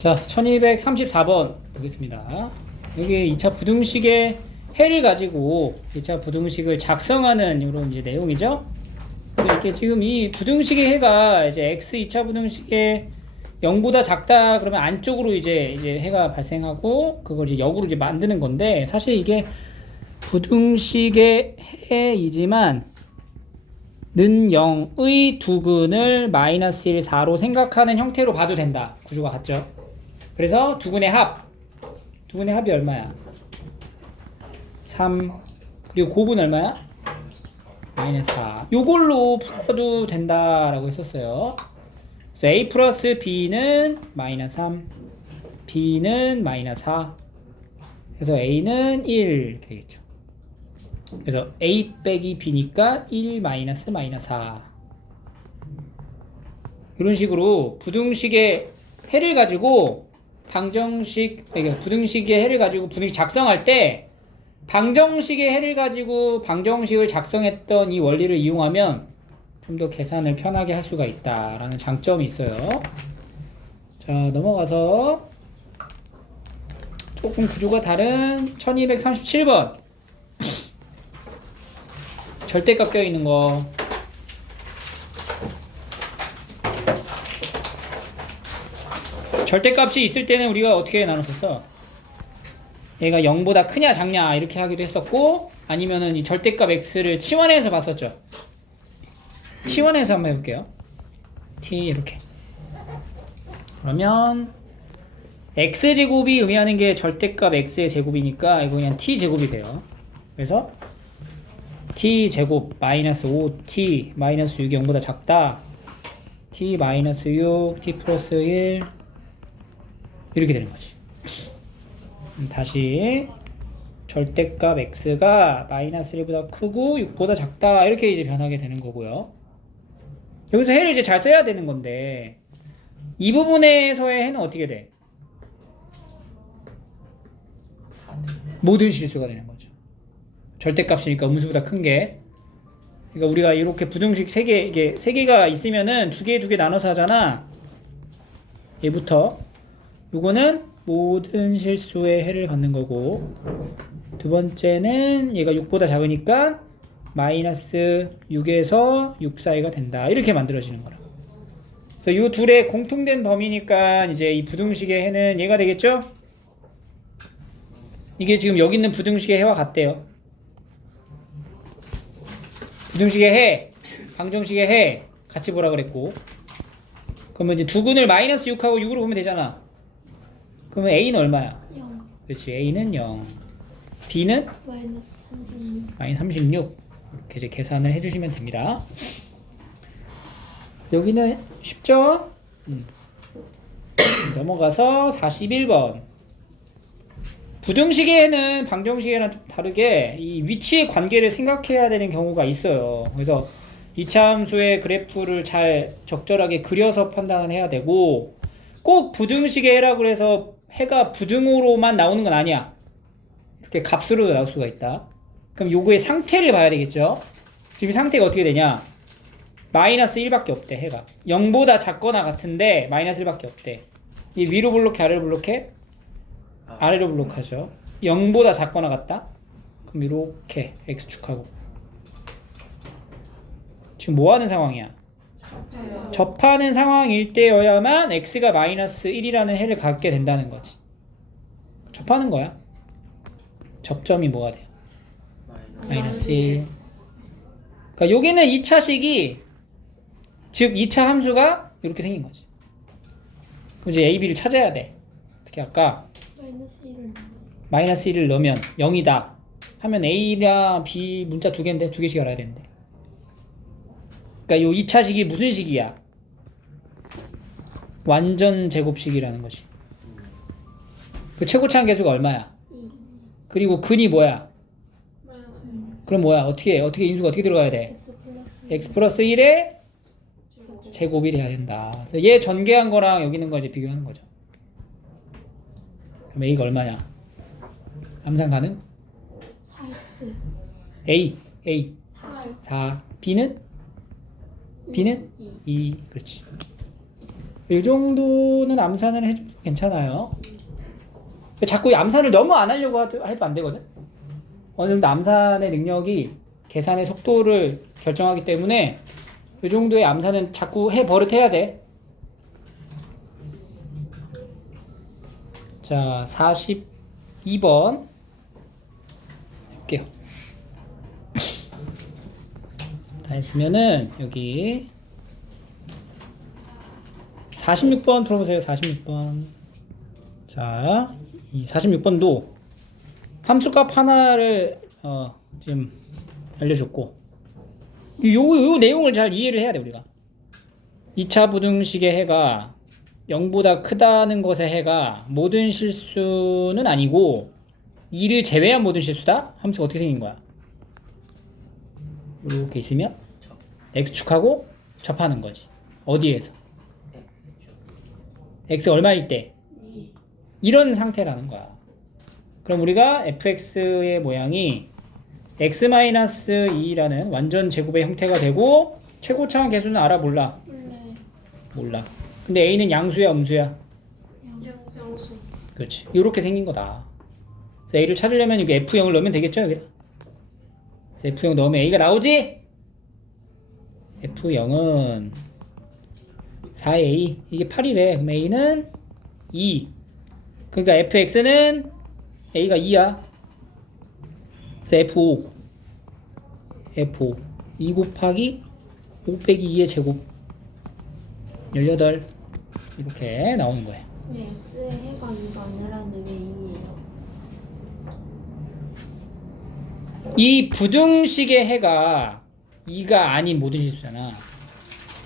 자, 1234번 보겠습니다. 여기 2차 부등식의 해를 가지고 2차 부등식을 작성하는 이런 이제 내용이죠. 이렇게 지금 이 부등식의 해가 이제 x 2차 부등식의 0보다 작다 그러면 안쪽으로 이제 해가 발생하고 그걸 이제 역으로 이제 만드는 건데, 사실 이게 부등식의 해이지만 는 0의 두근을 마이너스 1, 4로 생각하는 형태로 봐도 된다. 구조가 같죠? 그래서 두근의 합이 얼마야? 3. 그리고 곱은 얼마야? 마이너스 4. 요걸로 풀어도 된다라고 했었어요. 그래서 a 플러스 b는 마이너스 3, b는 마이너스 4. 그래서 a는 1 이렇게 되겠죠. 그래서 a 빼기 b니까 1 마이너스 4. 이런 식으로 부등식의 해를 가지고 부등식의 해를 가지고 부등식 작성할 때 방정식의 해를 가지고 방정식을 작성했던 이 원리를 이용하면 좀 더 계산을 편하게 할 수가 있다라는 장점이 있어요. 자, 넘어가서 조금 구조가 다른 1237번 절대값 껴있는 거. 절대값이 있을 때는 우리가 어떻게 나눴었어? 얘가 0보다 크냐 작냐 이렇게 하기도 했었고, 아니면은 이 절대값 x를 치환해서 봤었죠. 치환해서 한번 해볼게요. t 이렇게. 그러면 x제곱이 의미하는 게 절대값 x의 제곱이니까 이거 그냥 t제곱이 돼요. 그래서 t제곱 마이너스 5t 마이너스 6이 0보다 작다. t 마이너스 6 t 플러스 1 이렇게 되는 거지. 다시 절대값 x가 마이너스 1보다 크고 6보다 작다 이렇게 이제 변하게 되는 거고요. 여기서 해를 이제 잘 써야 되는 건데, 이 부분에서의 해는 어떻게 돼? 모든 실수가 되는 거죠. 절대값이니까 음수보다 큰 게. 그러니까 우리가 이렇게 부등식 3개, 이게 3개가 있으면은 2개 나눠서 하잖아. 얘부터. 요거는 모든 실수의 해를 받는 거고, 두 번째는 얘가 6보다 작으니까 마이너스 6에서 6 사이가 된다. 이렇게 만들어지는 거라. 그래서 이 둘의 공통된 범위니까 이제 이 부등식의 해는 얘가 되겠죠? 이게 지금 여기 있는 부등식의 해와 같대요. 부등식의 해, 방정식의 해 같이 보라 그랬고, 그러면 이제 두근을 마이너스 6하고 6으로 보면 되잖아. 그러면 a는 얼마야? 0. 그렇지, a는 0. b는? 마이너스 36. 마이너스 36. 이렇게 이제 계산을 해주시면 됩니다. 여기는 쉽죠? 넘어가서 41번. 부등식에는 방정식이랑 좀 다르게 이 위치의 관계를 생각해야 되는 경우가 있어요. 그래서 이차함수의 그래프를 잘 적절하게 그려서 판단을 해야 되고, 꼭 부등식의 해라고 해서 해가 부등호로만 나오는 건 아니야. 이렇게 값으로도 나올 수가 있다. 그럼 요거의 상태를 봐야 되겠죠. 지금 상태가 어떻게 되냐? 마이너스 1밖에 없대. 해가 0보다 작거나 같은데 마이너스 1밖에 없대. 이 위로 블록해 아래로 블록해? 아래로 블록하죠. 0보다 작거나 같다? 그럼 이렇게 x축하고. 지금 뭐하는 상황이야? 접하는 상황일 때여야만 x가 마이너스 1이라는 해를 갖게 된다는 거지. 접하는 거야. 접점이 뭐가 돼요? 마이너스 1. 그러니까 여기는 2차식이, 즉 2차 함수가 이렇게 생긴 거지. 그럼 이제 a, b를 찾아야 돼. 어떻게 할까? 마이너스 1을 넣으면 0이다 하면 a랑 b 문자 2개인데 2개씩 알아야 되는데, 그러니까 요 2차식이 무슨 식이야? 완전 제곱식이라는 거지. 그 최고차항 계수가 얼마야? 2. 그리고 근이 뭐야? 마이너스 그럼 뭐야? 어떻게 인수가 어떻게 들어가야 돼? x 플러스 1의 제곱이 돼야 된다. 그래서 얘 전개한 거랑 여기 있는 거 이제 비교하는 거죠. 그럼 a가 얼마냐? 암산 가능? 4x. a 4. b는? 2. 2. 그렇지. 이 정도는 암산을 해줘도 괜찮아요. 자꾸 이 암산을 너무 안 하려고 해도 안 되거든. 어느 정도 암산의 능력이 계산의 속도를 결정하기 때문에 이 정도의 암산은 자꾸 버릇해야 돼. 자, 42번 할게요. 다 했으면은 여기 46번 풀어보세요. 46번. 자, 이 46번도 함수값 하나를 지금 알려줬고 요 내용을 잘 이해를 해야 돼 우리가. 2차 부등식의 해가 0보다 크다는 것의 해가 모든 실수는 아니고 2를 제외한 모든 실수다? 함수가 어떻게 생긴 거야? 이렇게 있으면 x축하고 접하는 거지. 어디에서? x 얼마일 때? 이런 상태라는 거야. 그럼 우리가 fx의 모양이 x-2라는 완전 제곱의 형태가 되고 최고차항 계수는 알아 몰라? 몰라. 근데 a는 양수야 음수야? 양수. 그렇지. 이렇게 생긴 거다. 그래서 a를 찾으려면 이게 f0을 넣으면 되겠죠 여기다. 그래서 f0 넣으면 a가 나오지? f0은 4a 이게 8이래. 그럼 a는 2. 그러니까 fx는 a가 2야. 그래서 f5 2 곱하기 5 빼기 2의 제곱 18 이렇게 나오는 거예요. 네, X의 해가 이거 아니라는 게 2예요. 이 부등식의 해가 2가 아닌 모든 실수잖아.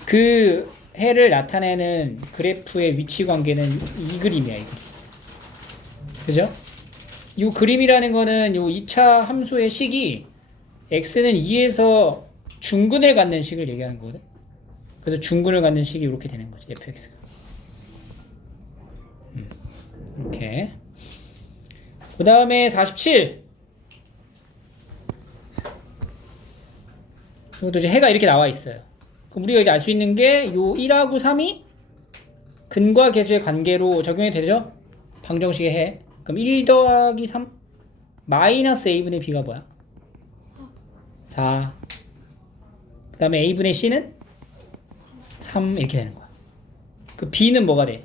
그 해를 나타내는 그래프의 위치 관계는 이 그림이야. 이 그림. 그죠? 이 그림이라는 거는 요 2차 함수의 식이 x는 2에서 중근을 갖는 식을 얘기하는 거거든. 그래서 중근을 갖는 식이 이렇게 되는 거지. fx가. 이렇게. 그 다음에 47. 이것도 이제 해가 이렇게 나와 있어요. 그럼 우리가 이제 알 수 있는 게 요 1하고 3이 근과 계수의 관계로 적용이 되죠? 방정식의 해. 그럼 1 더하기 3 마이너스 a분의 b가 뭐야? 4. 그 다음에 a분의 c는 3 이렇게 되는 거야. 그 b는 뭐가 돼?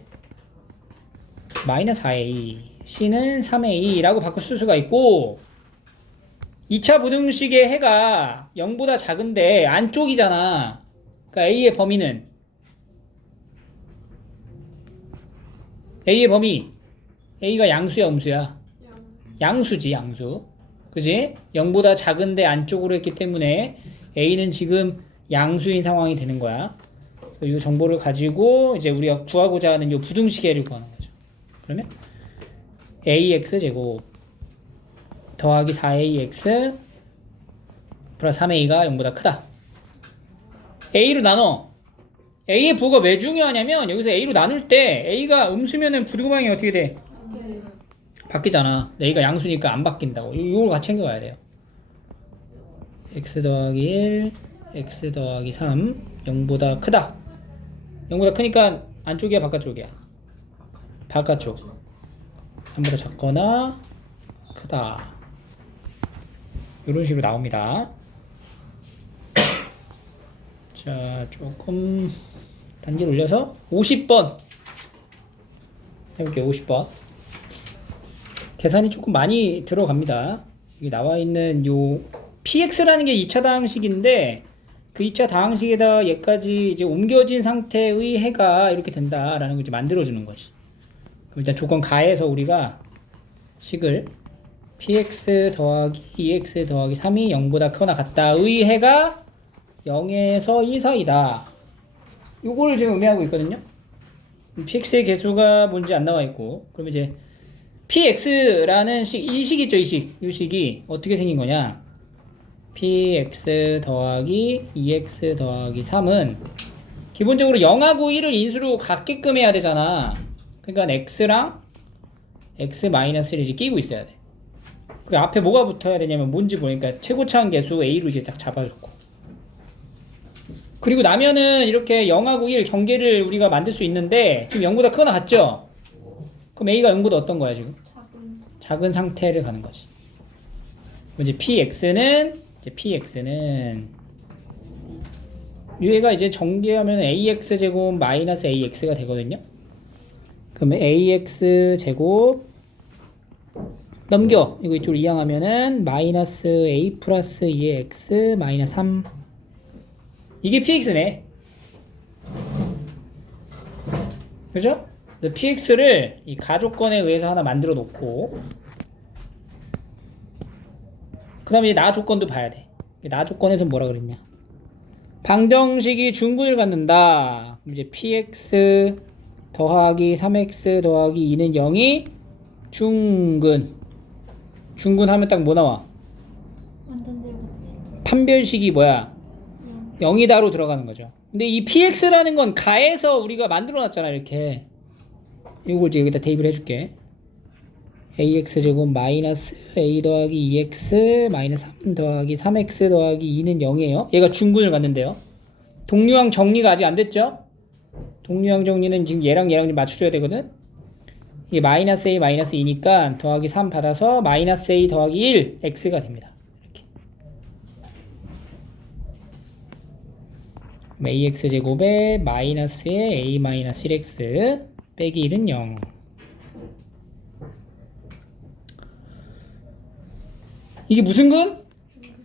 마이너스 4a c는 3a라고 바꿔 쓸 수가 있고 2차 부등식의 해가 0보다 작은데 안쪽이잖아. 그러니까 a의 범위는 a의 범위 a가 양수야 음수야? 양수지 양수. 그지? 0보다 작은데 안쪽으로 했기 때문에 a는 지금 양수인 상황이 되는 거야. 그래서 이 정보를 가지고 이제 우리가 구하고자 하는 이 부등식의 해를 구하는 거죠. 그러면 ax 제곱 더하기 4ax 플러스 3a가 0보다 크다. a로 나눠. a의 부호가 왜 중요하냐면 여기서 a로 나눌 때 a가 음수면은 부등호방이 어떻게 돼? 바뀌잖아. a가 양수니까 안 바뀐다고. 이걸 같이 챙겨가야 돼요. x 더하기 1 x 더하기 3 0보다 크다. 0보다 크니까 안쪽이야 바깥쪽이야? 바깥쪽. 3보다 작거나 크다. 이런 식으로 나옵니다. 자, 조금 단계를 올려서 50번 해볼게요. 50번. 계산이 조금 많이 들어갑니다. 여기 나와 있는 요 px라는 게 2차 다항식인데 그 2차 다항식에다 얘까지 이제 옮겨진 상태의 해가 이렇게 된다라는 걸 이제 만들어주는 거지. 그럼 일단 조건 가해서 우리가 식을 px 더하기 2x 더하기 3이 0보다 크거나 같다의 해가 0에서 1 사이다. 요거를 지금 의미하고 있거든요. px의 개수가 뭔지 안 나와 있고, 그럼 이제 px라는 이 식 있죠, 이 식이 어떻게 생긴 거냐? px 더하기 2x 더하기 3은 기본적으로 0하고 1을 인수로 같게끔 해야 되잖아. 그러니까 x랑 x-1을 이제 끼고 있어야 돼. 그리고 앞에 뭐가 붙어야 되냐면 뭔지 보니까 최고차항 계수 a로 이제 딱 잡아줬고, 그리고 나면은 이렇게 0하고 1 경계를 우리가 만들 수 있는데 지금 0보다 크거나 같죠? 그럼 A가 0보다 어떤 거야 지금? 작은. 작은 상태를 가는 거지. 이제 PX는 얘가 이제 전개하면 AX 제곱 마이너스 AX가 되거든요. 그럼 AX 제곱 넘겨 이거 이쪽으로 이항하면은 마이너스 A 플러스 2X 마이너스 3 이게 PX네. 그죠? PX를 이 가조건에 의해서 하나 만들어 놓고 그 다음에 나 조건도 봐야 돼. 나 조건에서 뭐라 그랬냐? 방정식이 중근을 갖는다. 이제 px 더하기 3x 더하기 2는 0이 중근. 중근하면 딱 뭐 나와? 완전 들겠지. 판별식이 뭐야? 0. 0이다로 들어가는 거죠. 근데 이 px라는 건 가에서 우리가 만들어 놨잖아 이렇게. 이걸 이제 여기다 대입을 해줄게. ax 제곱 마이너스 a 더하기 2x 마이너스 3 더하기 3x 더하기 2는 0이에요. 얘가 중근을 갖는데요. 동류항 정리가 아직 안 됐죠? 동류항 정리는 지금 얘랑 좀 맞춰줘야 되거든. 이게 마이너스 a 마이너스 2니까 더하기 3 받아서 마이너스 a 더하기 1 x가 됩니다. 이렇게. ax 제곱에 마이너스에 a 마이너스 1x 빼기 1은 0. 이게 무슨 근?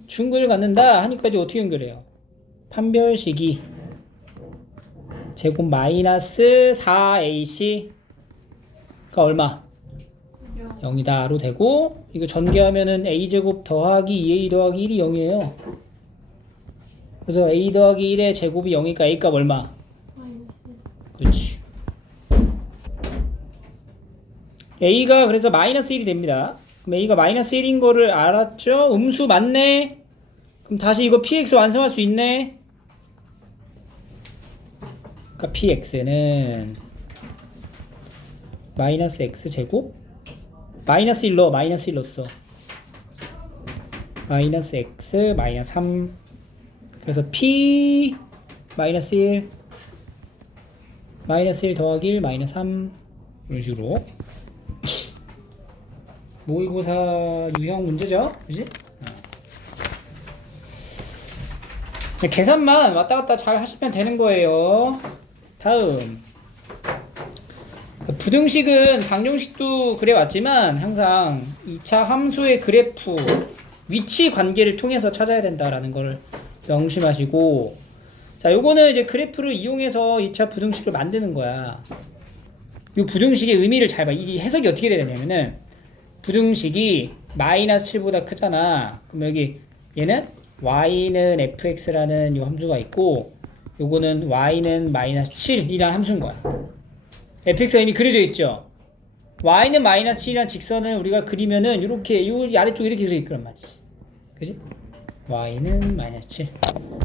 중근을 갖는다 하니까 이제 어떻게 연결해요? 판별식이 제곱 마이너스 4ac가 얼마? 0이다로 되고 이거 전개하면은 a제곱 더하기 2a 더하기 1이 0이에요. 그래서 a 더하기 1의 제곱이 0이니까 a 값 얼마? 마이너스. 그렇지. a가 그래서 마이너스 1이 됩니다. 그럼 a가 마이너스 1인 거를 알았죠? 음수 맞네? 그럼 다시 이거 px 완성할 수 있네? 그러니까 px는 마이너스 x 제곱 마이너스 1로 마이너스 1 넣었어. 마이너스 x 마이너스 3 그래서 p 마이너스 1 마이너스 1 더하기 1 마이너스 3 이런 식으로 모의고사 유형 문제죠? 그지? 계산만 왔다 갔다 잘 하시면 되는 거예요. 다음 부등식은 방정식도 그래 왔지만 항상 2차 함수의 그래프 위치 관계를 통해서 찾아야 된다라는 걸 명심하시고 자 요거는 이제 그래프를 이용해서 2차 부등식을 만드는 거야. 이 부등식의 의미를 잘 봐. 이 해석이 어떻게 되냐면은 부등식이 마이너스 7보다 크잖아. 그럼 여기 얘는 y는 fx라는 요 함수가 있고 요거는 y는 마이너스 7이라는 함수인 거야. fx가 이미 그려져 있죠. y는 마이너스 7이라는 직선을 우리가 그리면은 이렇게 요 아래쪽 이렇게 그려져 있단 말이지. 그지? y는 마이너스 7.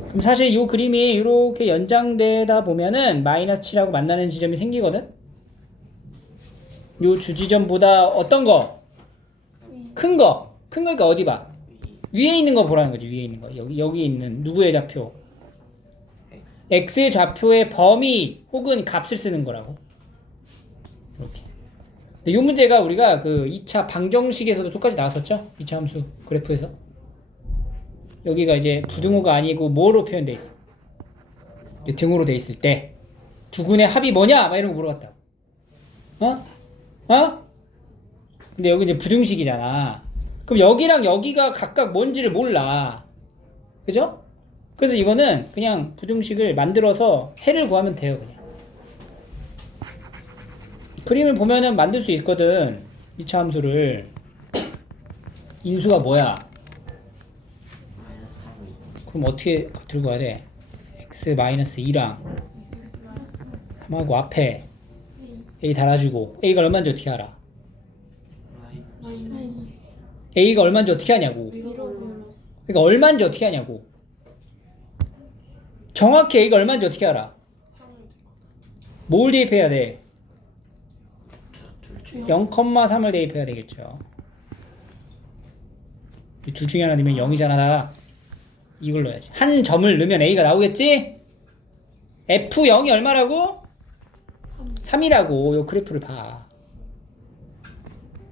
그럼 사실 요 그림이 이렇게 연장되다 보면은 마이너스 7하고 만나는 지점이 생기거든. 요 주지점보다 어떤 거? 큰 거. 큰 거니까 어디 봐? 위에 있는 거 보라는 거지. 위에 있는 거. 여기 있는 누구의 좌표? x의 좌표의 범위 혹은 값을 쓰는 거라고. 이렇게. 근데 이 문제가 우리가 그 2차 방정식에서도 똑같이 나왔었죠? 2차 함수 그래프에서. 여기가 이제 부등호가 아니고 뭐로 표현돼 있어? 등호로 돼 있을 때 두 근의 합이 뭐냐? 막 이런 거 물어봤다. 어? 근데 여기 이제 부등식이잖아. 그럼 여기랑 여기가 각각 뭔지를 몰라. 그죠? 그래서 이거는 그냥 부등식을 만들어서 해를 구하면 돼요, 그냥. 그림을 보면은 만들 수 있거든. 2차 함수를. 인수가 뭐야? 그럼 어떻게 들고 와야 돼? x-2랑 3하고 앞에 a 달아주고 a가 얼마인지 어떻게 알아? 마이너스. a가 얼마인지 어떻게 하냐고. 위로. 그러니까 얼마인지 어떻게 하냐고. 정확히 a가 얼마인지 어떻게 알아? 뭘 대입해야 돼? 0,3을 대입해야 되겠죠. 이 둘 중에 하나 넣으면 0이잖아. 다. 이걸 넣어야지. 한 점을 넣으면 a가 나오겠지? F0이 얼마라고? 3이라고. 요 그래프를 봐.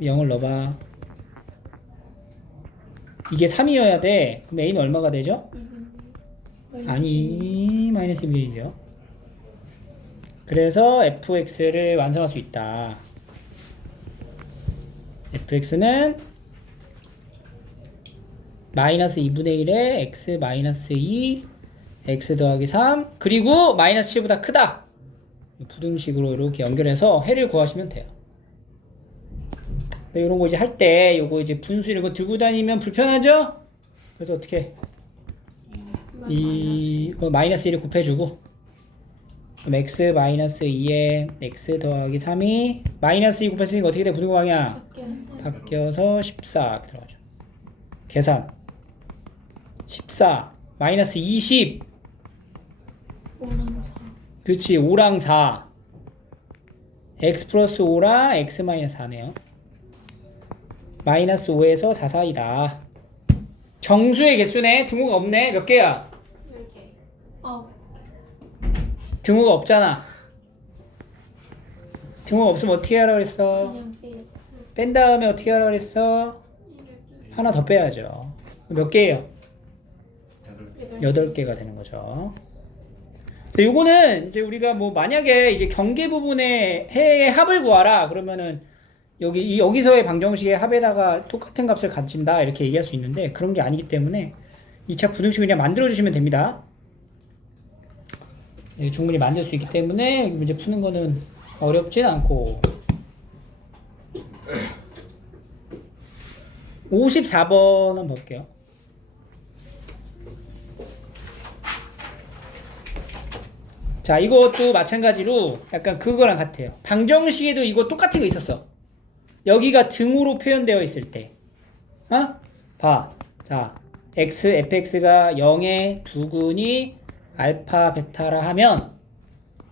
0을 넣어봐. 이게 3이어야 돼. 그럼 A는 얼마가 되죠? 아니, 마이너스 2분의 1이죠. 그래서 fx를 완성할 수 있다. fx는 마이너스 2분의 1에 x 마이너스 2 x 더하기 3 그리고 마이너스 7보다 크다. 부등식으로 이렇게 연결해서 해를 구하시면 돼요. 이런 거 이제 할 때 요거 이제 분수 이런 거 들고 다니면 불편하죠? 그래서 어떻게 마이너스 1을 곱해주고 그럼 x 마이너스 2에 x 더하기 3이 마이너스 2 곱했으니까 어떻게 돼? 부등호 방향 바뀌어서 14 들어가죠. 계산 14 마이너스 20 그렇지 5랑 4 x 플러스 5랑 x 마이너스 4네요. 마이너스 5에서 4 사이다. 정수의 개수네. 등호가 없네. 몇 개야? 10개. 등호가 없잖아. 등호가 없으면 어떻게 하라고 그랬어? 그냥 빼요. 뺀 다음에 어떻게 하라고 그랬어? 하나 더 빼야죠. 몇 개예요? 8개가 되는 거죠. 요거는 이제 우리가 뭐 만약에 이제 경계 부분에 해의 합을 구하라 그러면은 여기서의 방정식의 합에다가 똑같은 값을 가진다 이렇게 얘기할 수 있는데 그런 게 아니기 때문에 2차 부등식을 그냥 만들어 주시면 됩니다. 네, 충분히 만들 수 있기 때문에 문제 푸는 거는 어렵진 않고 54번 한번 볼게요. 자, 이것도 마찬가지로 약간 그거랑 같아요. 방정식에도 이거 똑같은 거 있었어. 여기가 등으로 표현되어 있을 때. 봐. 자, fx가 0의 두근이 알파, 베타라 하면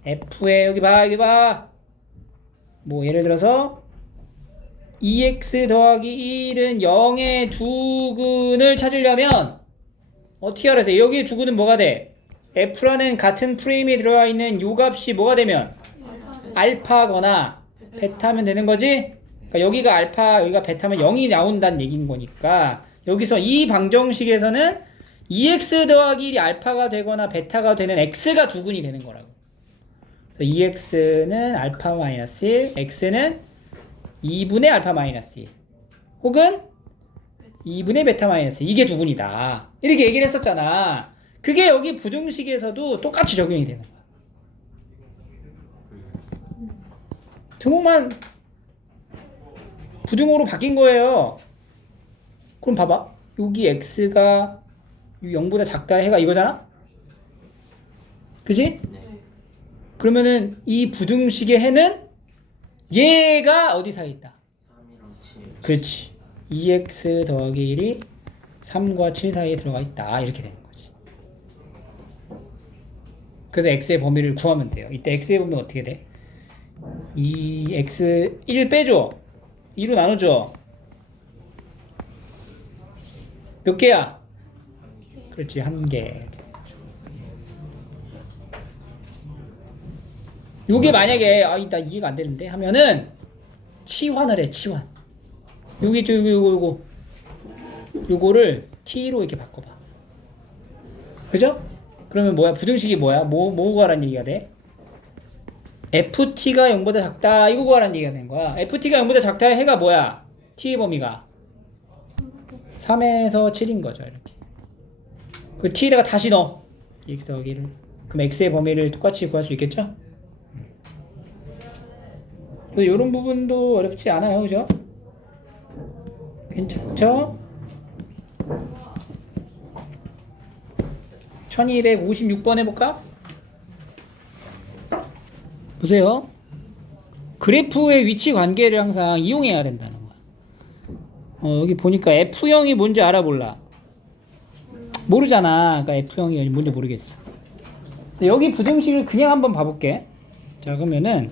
f에 여기 봐. 뭐 예를 들어서 2x 더하기 1은 0의 두근을 찾으려면 어떻게 알아서 여기 두근은 뭐가 돼? f라는 같은 프레임에 들어가 있는 요 값이 뭐가 되면 알파거나 베타면 되는 거지? 그러니까 여기가 알파, 여기가 베타면 0이 나온다는 얘기인 거니까 여기서 이 방정식에서는 2x 더하기 1이 알파가 되거나 베타가 되는 x가 두근이 되는 거라고. 2x는 알파 마이너스 1, x는 2분의 알파 마이너스 1 혹은 2분의 베타 마이너스 1 이게 두근이다. 이렇게 얘기를 했었잖아. 그게 여기 부등식에서도 똑같이 적용이 되는 거야. 등호만 부등호로 바뀐 거예요. 그럼 봐봐. 여기 x가 0보다 작다 해가 이거잖아? 그지? 네. 그러면은 이 부등식의 해는 얘가 어디 사이에 있다? 3이랑 7. 그렇지. 2x 더하기 1이 3과 7 사이에 들어가 있다. 이렇게 되는 거지. 그래서 x의 범위를 구하면 돼요. 이때 x의 범위 어떻게 돼? 2x 1 빼줘. 2로 나눠줘. 몇 개야? 그렇지, 한 개. 요게 만약에 나 이해가 안 되는데 하면은 치환을 해. 치환. 요거를 t로 이렇게 바꿔봐. 그죠? 그러면 뭐야? 부등식이 뭐야? 뭐 구하라는 얘기가 돼? ft가 0보다 작다. 이거 구하라는 얘기가 되는 거야. ft가 0보다 작다의 해가 뭐야? t의 범위가 3에서 7인 거죠. 이렇게. 그 t에다가 다시 넣어. x 더하기 1을. 그럼 x의 범위를 똑같이 구할 수 있겠죠? 이런 부분도 어렵지 않아요. 그죠? 괜찮죠? 1256번 해볼까? 보세요. 그래프의 위치 관계를 항상 이용해야 된다는 거야. 여기 보니까 F형이 뭔지 알아 몰라? 모르잖아. 그러니까 F형이 뭔지 모르겠어. 여기 부등식을 그냥 한번 봐볼게. 자, 그러면은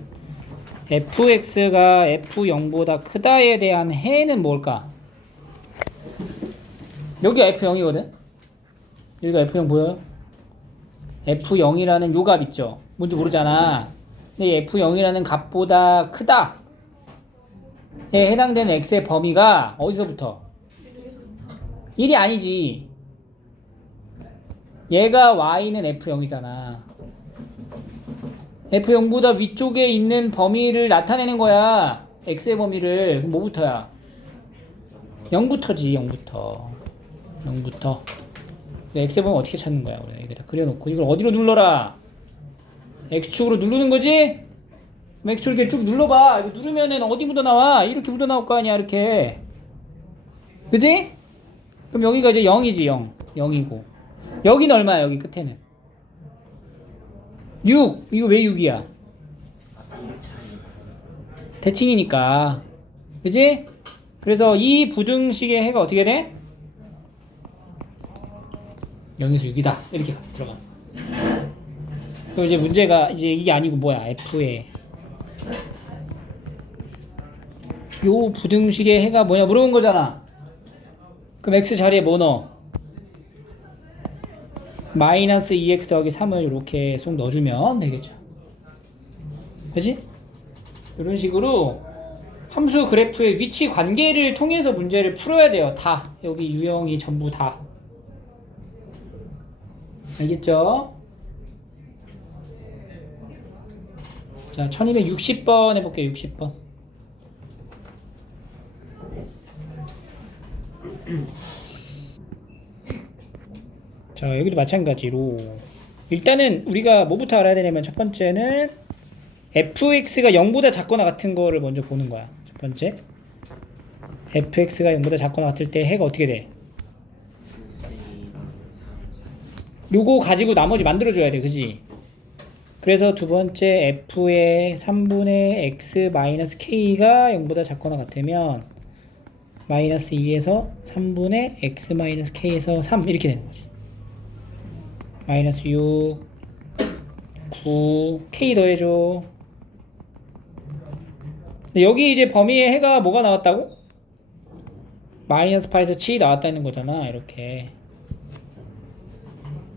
fx가 f0보다 크다에 대한 해는 뭘까? 여기가 f0이거든? 여기가 f0 보여요? F0이라는 요 값 있죠. 뭔지 모르잖아. 근데 F0이라는 값보다 크다. 에 해당되는 x의 범위가 어디서부터? 1이 아니지. 얘가 y는 F0이잖아. F0보다 위쪽에 있는 범위를 나타내는 거야. x의 범위를. 그럼 뭐부터야? 0부터지. 0부터. 0부터. x의 범위 어떻게 찾는 거야? 우리 여기다 그려놓고 이걸 어디로 눌러라? x축으로 누르는 거지? 그럼 x축 이렇게 쭉 눌러봐. 이거 누르면은 어디 묻어 나와? 이렇게 묻어 나올 거 아니야, 이렇게. 그지? 그럼 여기가 이제 0이지, 0. 0이고. 여기는 얼마야, 여기 끝에는? 6. 이거 왜 6이야? 대칭이니까. 그지? 그래서 이 부등식의 해가 어떻게 돼? 0에서 6이다. 이렇게 들어가. 그럼 이제 문제가 이제 이게 아니고 뭐야? F의 요 부등식의 해가 뭐냐 물어본 거잖아. 그럼 x 자리에 뭐 넣어? 마이너스 2x 더하기 3을 이렇게 쏙 넣어주면 되겠죠. 그지? 이런 식으로 함수 그래프의 위치 관계를 통해서 문제를 풀어야 돼요. 다. 여기 유형이 전부 다. 알겠죠? 자, 1260번 해볼게요. 60번. 자, 여기도 마찬가지로 일단은 우리가 뭐부터 알아야 되냐면 첫 번째는 fx가 0보다 작거나 같은 거를 먼저 보는 거야. 첫 번째 fx가 0보다 작거나 같을 때 해가 어떻게 돼? 요거 가지고 나머지 만들어줘야 돼. 그지? 그래서 두 번째 f의 3분의 x 마이너스 k가 0보다 작거나 같으면 마이너스 2에서 3분의 x 마이너스 k에서 3 이렇게 되는 거지. 마이너스 6 9 k 더해줘. 여기 이제 범위의 해가 뭐가 나왔다고? 마이너스 8에서 7이 나왔다는 거잖아. 이렇게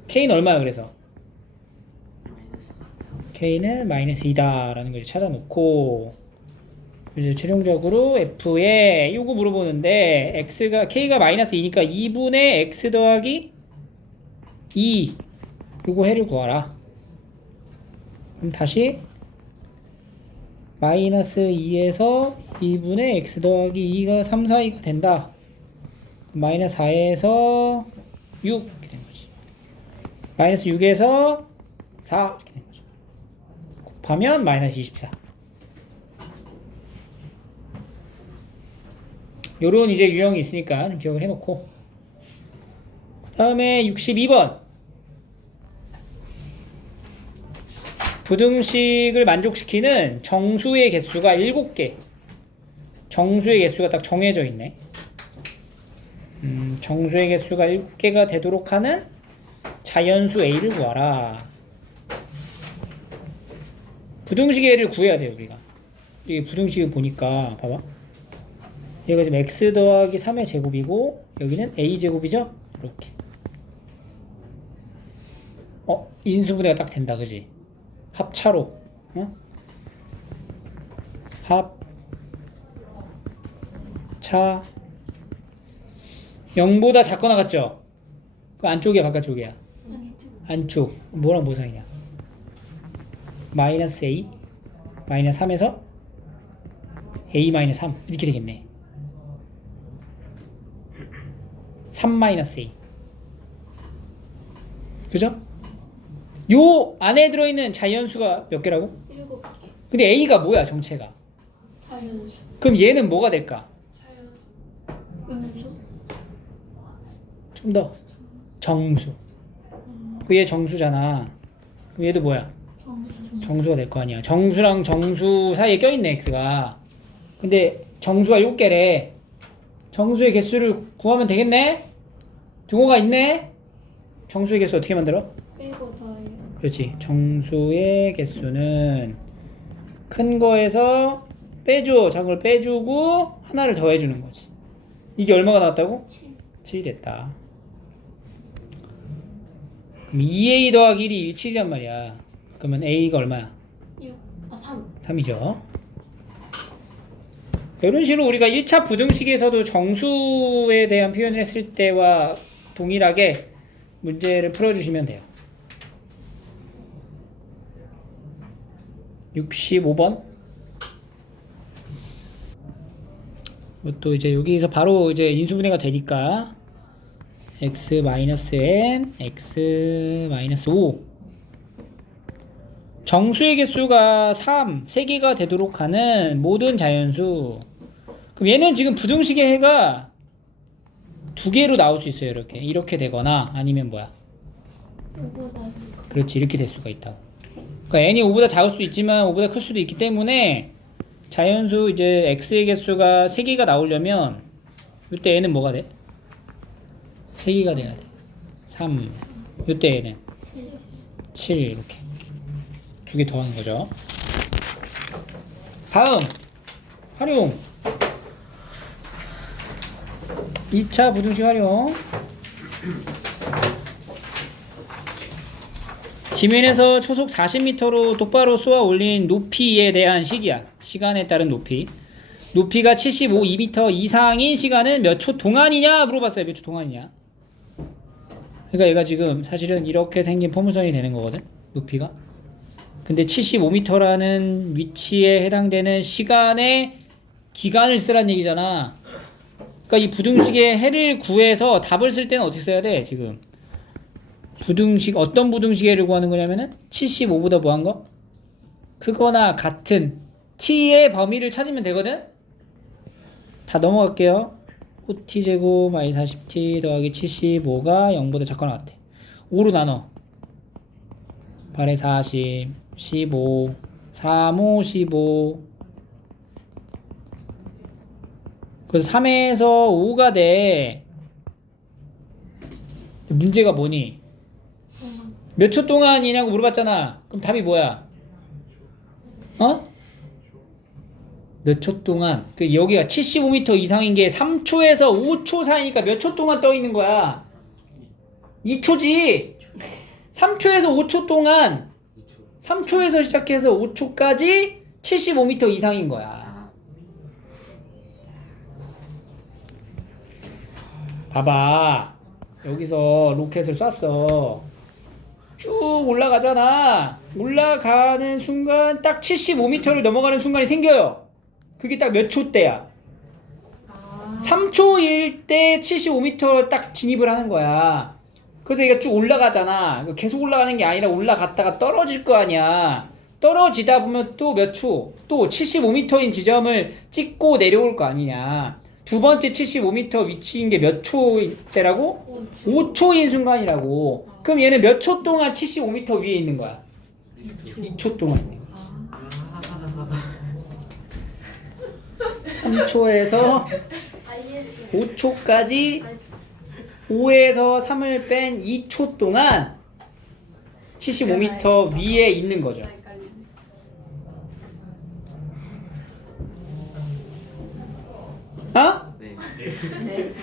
k는 얼마야? 그래서 k는 마이너스 2다 라는 걸 찾아놓고 이제 최종적으로 f에 요거 물어보는데 k가 마이너스 2니까 2분의 x 더하기 2 요거 해를 구하라. 그럼 다시 마이너스 2에서 2분의 x 더하기 2가 3, 4, 2가 된다. 마이너스 4에서 6 이렇게 된 거지. 마이너스 6에서 4 이렇게 된 거지. 곱하면 마이너스 24. 요런 이제 유형이 있으니까 기억을 해놓고. 그 다음에 62번. 부등식을 만족시키는 정수의 개수가 7개. 정수의 개수가 딱 정해져 있네. 정수의 개수가 7개가 되도록 하는 자연수 A를 구하라. 부등식 A를 구해야 돼요, 우리가. 이 부등식을 보니까, 봐봐. 얘가 지금 x 더하기 3의 제곱이고, 여기는 A 제곱이죠? 이렇게. 인수분해가 딱 된다, 그지? 합차로. 합차 0보다 작거나 같죠? 그 안쪽이야 바깥쪽이야? 안쪽. 뭐랑 뭐 사이냐? 마이너스 A 마이너스 3에서 A 마이너스 3 이렇게 되겠네. 3 마이너스 A. 그죠? 요 안에 들어있는 자연수가 몇 개라고? 7개. 근데 A가 뭐야 정체가? 자연수. 그럼 얘는 뭐가 될까? 음수. 좀 더 정수. 그 얘 정수잖아. 그럼 얘도 뭐야? 정수. 정수가 될 거 아니야. 정수랑 정수 사이에 껴있네 x가. 근데 정수가 7개래. 정수의 개수를 구하면 되겠네? 등호가 있네? 정수의 개수 어떻게 만들어? 빼고 더해요. 그렇지. 정수의 개수는 큰 거에서 빼줘. 작은 걸 빼주고 하나를 더해주는 거지. 이게 얼마가 나왔다고? 7. 7이 됐다. 2a 더하기 1이 7이란 말이야. 그러면 a가 얼마야? 3. 3이죠. 이런 식으로 우리가 1차 부등식에서도 정수에 대한 표현을 했을 때와 동일하게 문제를 풀어주시면 돼요. 65번. 또 이제 여기서 바로 이제 인수분해가 되니까 x-n, x-5 정수의 개수가 3, 3개가 되도록 하는 모든 자연수. 그럼 얘는 지금 부등식의 해가 2개로 나올 수 있어요. 이렇게 되거나 아니면 뭐야? 5보다 그렇지, 이렇게 될 수가 있다고. 그러니까 n이 5보다 작을 수도 있지만 5보다 클 수도 있기 때문에 자연수 이제 x의 개수가 3개가 나오려면 이때 n은 뭐가 돼? 3개가 돼야 돼. 3. 이때 n은 7 이렇게. 2개 더하는 거죠. 다음 활용. 2차 부등식 활용. 지면에서 초속 40m로 똑바로 쏘아 올린 높이에 대한 식이야. 시간에 따른 높이. 높이가 75m 이상인 시간은 몇 초 동안이냐 물어봤어요. 몇 초 동안이냐. 그러니까 얘가 지금 사실은 이렇게 생긴 포물선이 되는 거거든. 높이가. 근데 75m라는 위치에 해당되는 시간의 기간을 쓰란 얘기잖아. 그러니까 이 부등식의 해를 구해서 답을 쓸 때는 어떻게 써야 돼? 지금 부등식, 어떤 부등식의 해를 구하는 거냐면은 75보다 뭐한 거? 크거나 같은 t의 범위를 찾으면 되거든? 다 넘어갈게요. 5t제곱 마이너스 40t 더하기 75가 0보다 작거나 같아. 5로 나눠. 8에 40, 15, 3, 5, 15. 그래서 3에서 5가 돼. 문제가 뭐니? 몇 초 동안이냐고 물어봤잖아. 그럼 답이 뭐야? 어? 몇 초 동안. 여기가 75m 이상인 게 3초에서 5초 사이니까 몇 초 동안 떠 있는 거야? 2초지. 3초에서 5초 동안 3초에서 시작해서 5초까지 75m 이상인 거야. 봐봐. 여기서 로켓을 쐈어. 쭉 올라가잖아. 올라가는 순간 딱 75m를 넘어가는 순간이 생겨요. 그게 딱 몇 초 때야? 3초일 때 75m 딱 진입을 하는 거야. 그래서 얘가 쭉 올라가잖아. 계속 올라가는 게 아니라 올라갔다가 떨어질 거 아니야. 떨어지다 보면 또 몇 초? 또 75m인 지점을 찍고 내려올 거 아니냐. 두 번째 75m 위치인 게 몇 초 때라고? 5초인 순간이라고. 그럼 얘는 몇 초 동안 75m 위에 있는 거야? 2초 동안 있는 거지. 3초에서 5초까지 5에서 3을 뺀 2초 동안 75m 위에 있는 거죠. 어? 네. 네.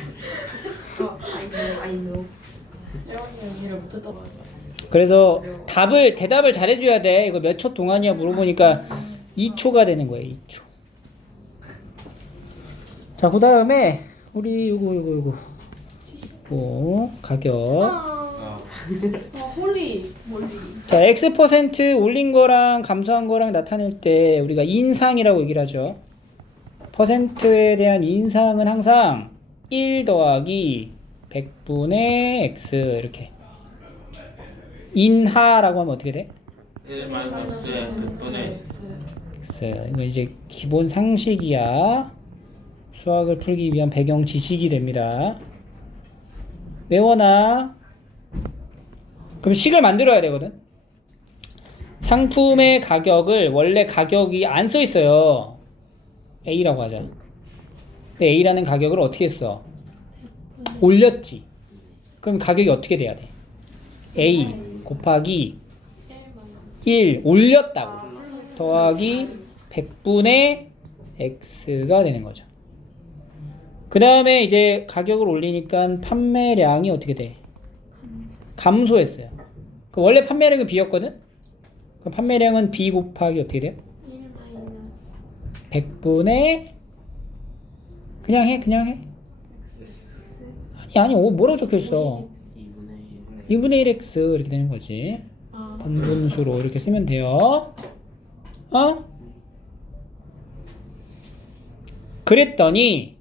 I know. 이를 못 듣어봐요. 그래서 대답을 잘해줘야 돼. 이거 몇 초 동안이야 물어보니까 2초가 되는 거예요. 2초. 자, 그 다음에 우리 요거 가격. 홀리 몰리. 자, X% 올린 거랑 감소한 거랑 나타낼 때 우리가 인상이라고 얘기를 하죠. 퍼센트에 대한 인상은 항상 1 더하기 100분의 X 이렇게. 인하라고 하면 어떻게 돼? 1 마이너스 100분의 X. 이거 이제 기본 상식이야. 수학을 풀기 위한 배경 지식이 됩니다. 외워놔. 그럼 식을 만들어야 되거든. 상품의 가격을 원래 가격이 안 써 있어요. A라고 하자. 근데 A라는 가격을 어떻게 써? 올렸지. 그럼 가격이 어떻게 돼야 돼? A 곱하기 1 올렸다고. 더하기 100분의 X가 되는 거죠. 그 다음에 이제 가격을 올리니까 판매량이 어떻게 돼? 감소했어요. 그 원래 판매량은 B였거든? 그럼 판매량은 B 곱하기 어떻게 돼요? 1 마이너스 100분의 그냥 해. 아니 뭐라고 적혀있어? 2분의 1x 이렇게 되는 거지. 아, 번분수로 이렇게 쓰면 돼요. 어? 그랬더니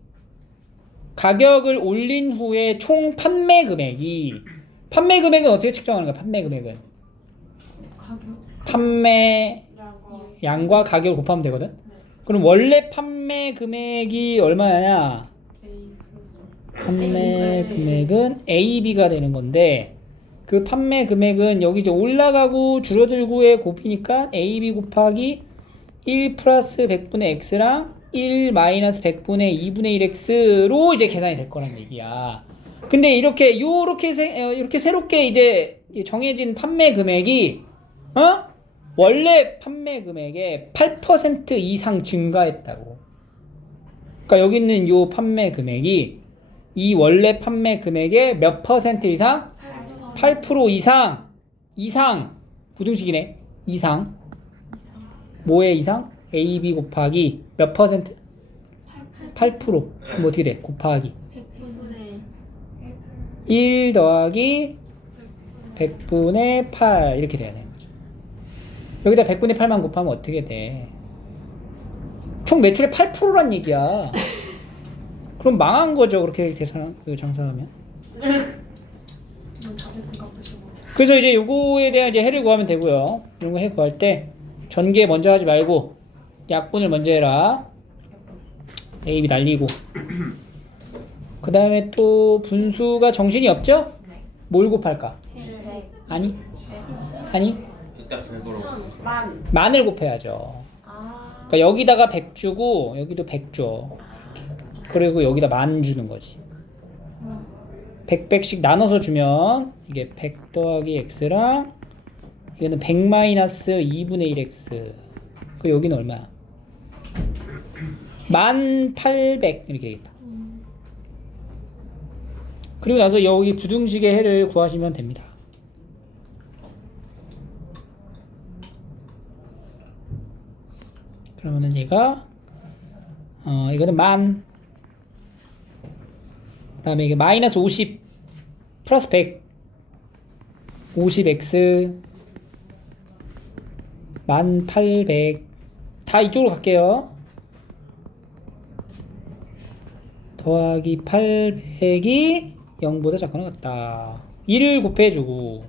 가격을 올린 후에 총 판매 금액은 어떻게 측정하는 거야? 판매 금액은 가격 판매량과 가격을 곱하면 되거든. 그럼 원래 판매 금액이 얼마냐? 판매 금액은 AB가 되는 건데 그 판매 금액은 여기 이제 올라가고 줄어들고의 곱이니까 AB 곱하기 1 플러스 100분의 X랑 1 마이너스 100분의 2분의 1X로 이제 계산이 될 거란 얘기야. 근데 이렇게 새롭게 이제 정해진 판매 금액이 원래 판매 금액의 8% 이상 증가했다고. 그러니까 여기 있는 요 판매 금액이 이 원래 판매 금액의 몇 퍼센트 이상? 8% 이상 부등식이네. 이상 뭐의 이상? AB 곱하기 몇 퍼센트? 8%. 그럼 어떻게 돼? 곱하기 100분의 1 더하기 100분의 8 이렇게 돼야 되는 거죠. 여기다 100분의 8만 곱하면 어떻게 돼? 총 매출의 8%란 얘기야. 그럼 망한 거죠. 그렇게 장사하면. 그래서 이제 요거에 대한 이제 해를 구하면 되고요. 이런 거 해 구할 때 전개 먼저 하지 말고 약분을 먼저 해라. A, B 날리고. 그 다음에 또 분수가 정신이 없죠? 뭘 곱할까? 아니? 일단 100으로 만을 곱해야죠. 그러니까 여기다가 100 주고 여기도 100 줘. 그리고 여기다 만 주는 거지. 100씩 나눠서 주면 이게 100 더하기 x랑 이거는 100 마이너스 2분의 1x. 그 여기는 얼마야? 1800 이렇게 되겠다. 그리고 나서 여기 부등식의 해를 구하시면 됩니다. 그러면은 얘가 이거는 만, 그 다음에 이게 마이너스 50 플러스 100 50x 1800 다 이쪽으로 갈게요. 더하기 800이 0보다 작거나 같다. 1을 곱해주고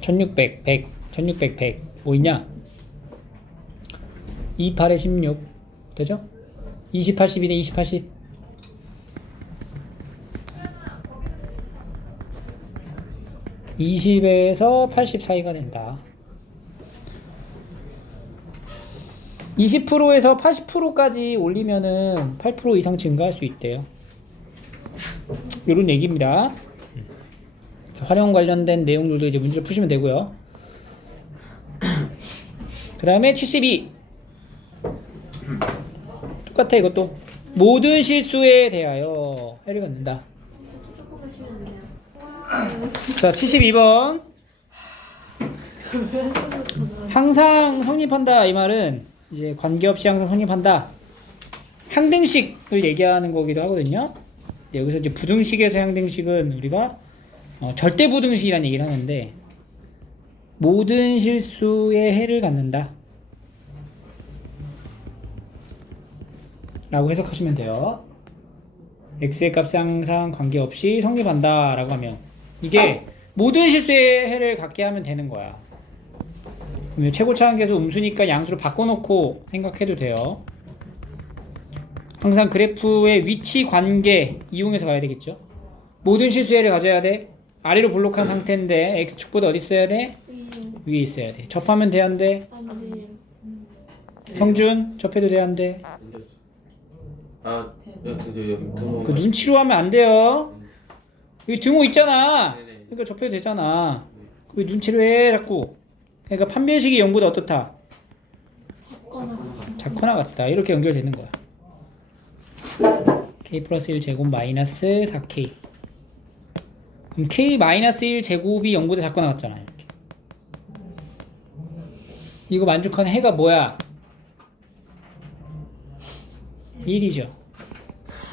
1600 100 1600 100 뭐 있냐? 28에 16 되죠? 20 80이네. 20 80 20에서 80 사이가 된다. 20%에서 80%까지 올리면은 8% 이상 증가할 수 있대요. 요런 얘기입니다. 활용 관련된 내용들도 이제 문제를 푸시면 되고요. 그 다음에 72 똑같아. 이것도 모든 실수에 대하여 해를 갖는다. 자, 72번 항상 성립한다. 이 말은 이제 관계없이 항상 성립한다. 항등식을 얘기하는 거기도 하거든요. 여기서 이제 부등식에서 항등식은 우리가 절대 부등식이라는 얘기를 하는데 모든 실수에 해를 갖는다 라고 해석하시면 돼요. x의 값이 항상 관계없이 성립한다 라고 하면 이게 모든 실수에 해를 갖게 하면 되는 거야. 그러면 최고차 한계수 음수니까 양수로 바꿔놓고 생각해도 돼요. 항상 그래프의 위치 관계 이용해서 가야 되겠죠. 모든 실수에를 가져야 돼. 아래로 볼록한 상태인데 x축보다 어디 있어야 돼? 위에 있어야 돼. 접하면 돼, 안 돼? 성준 접해도 돼, 안 돼? 그 눈치로 하면 안 돼요. 여기 등호 있잖아. 그러니까 접해도 되잖아. 그 눈치로 해 자꾸. 그러니까 판별식이 0보다 어떻다? 작거나 같다. 이렇게 연결되는 거야. k 플러스 1 제곱 마이너스 4k 그럼 k-1 제곱이 0보다 작고 나왔잖아요. 이렇게. 이거 만족하는 해가 뭐야? 1이죠.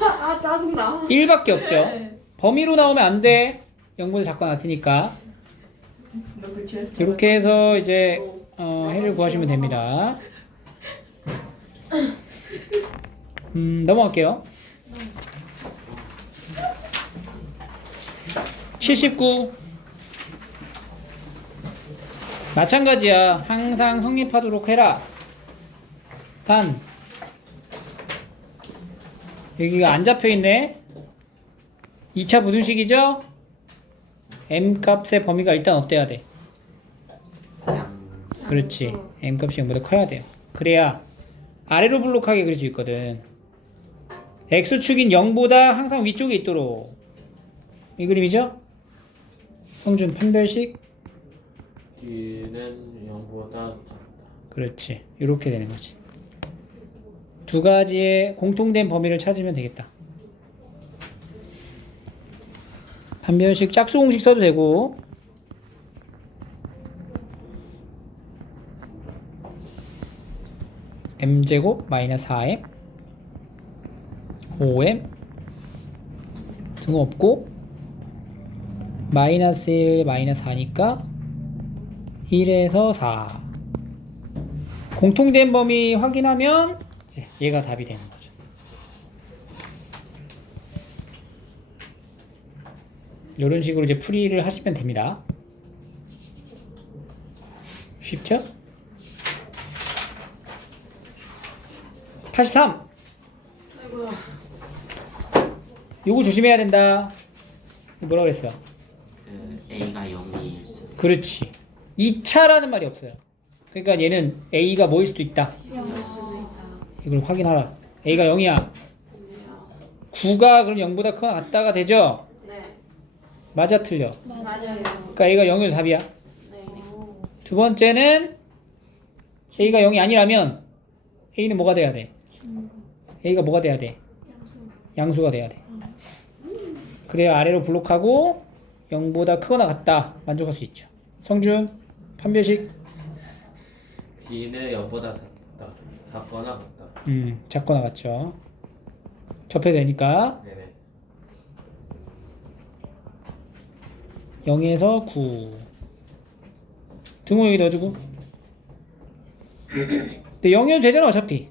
아 짜증나. 1밖에 없죠. 범위로 나오면 안 돼. 0보다 작고 나왔으니까. 이렇게 해서 이제 해를 구하시면 됩니다. 넘어갈게요. 79. 마찬가지야. 항상 성립하도록 해라. 단 여기가 안 잡혀있네. 2차 부등식이죠? m 값의 범위가 일단 어때야 돼? 그렇지. m 값이 0보다 커야 돼요. 그래야 아래로 블록하게 그릴 수 있거든. x축인 0보다 항상 위쪽에 있도록. 이 그림이죠? 성준 판별식. D는 0보다 작다. 그렇지. 이렇게 되는 거지. 두 가지의 공통된 범위를 찾으면 되겠다. 판별식 짝수 공식 써도 되고. m제곱 마이너스 4m 5m 등 없고 마이너스 1 마이너스 4니까 1에서 4 공통된 범위 확인하면 이제 얘가 답이 되는 거죠. 이런 식으로 이제 풀이를 하시면 됩니다. 쉽죠? 83. 아이고야. 요거 조심해야 된다. 뭐라 그랬어? A가 0일 수도 그렇지. 2차라는 말이 없어요. 그러니까 얘는 A가 뭐일 수도 있다. 영일 수도 있다. 이걸 확인하라. A가 0이야. 9가 그럼 0보다 크거나 같다가 되죠? 네. 맞아 틀려. 맞아요. 그러니까 A가 0이 답이야. 네. 두 번째는 A가 0이 아니라면 A는 뭐가 돼야 돼? A가 뭐가 돼야 돼? 양수가 돼야 돼. 그래야 아래로 블록하고 0보다 크거나 같다 만족할 수 있죠. 성준 판별식. D는 0보다 작다. 작거나 같다. 작거나 같죠. 접해도 되니까 네네. 0에서 9 등호 여기 넣어주고. 근데 0이어도 되잖아 어차피.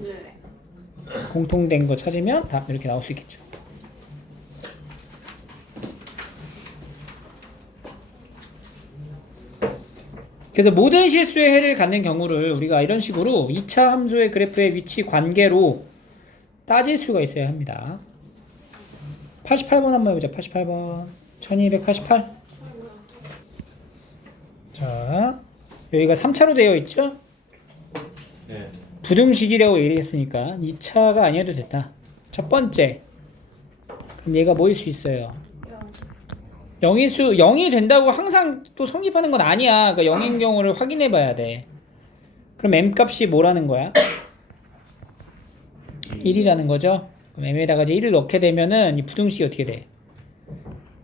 네. 공통된 거 찾으면 답 이렇게 나올 수 있겠죠. 그래서 모든 실수의 해를 갖는 경우를 우리가 이런 식으로 2차 함수의 그래프의 위치 관계로 따질 수가 있어야 합니다. 88번 한번 해보자. 88번 1288. 자, 여기가 3차로 되어 있죠? 네. 부등식이라고 얘기했으니까 2차가 아니어도 됐다. 첫 번째, 그럼 얘가 뭐일 수 있어요? 0이 된다고 항상 또 성립하는 건 아니야. 그러니까 0인 경우를 확인해 봐야 돼. 그럼 m 값이 뭐라는 거야? 1이라는 거죠. 그럼 m에다가 이제 1을 넣게 되면은 이 부등식이 어떻게 돼?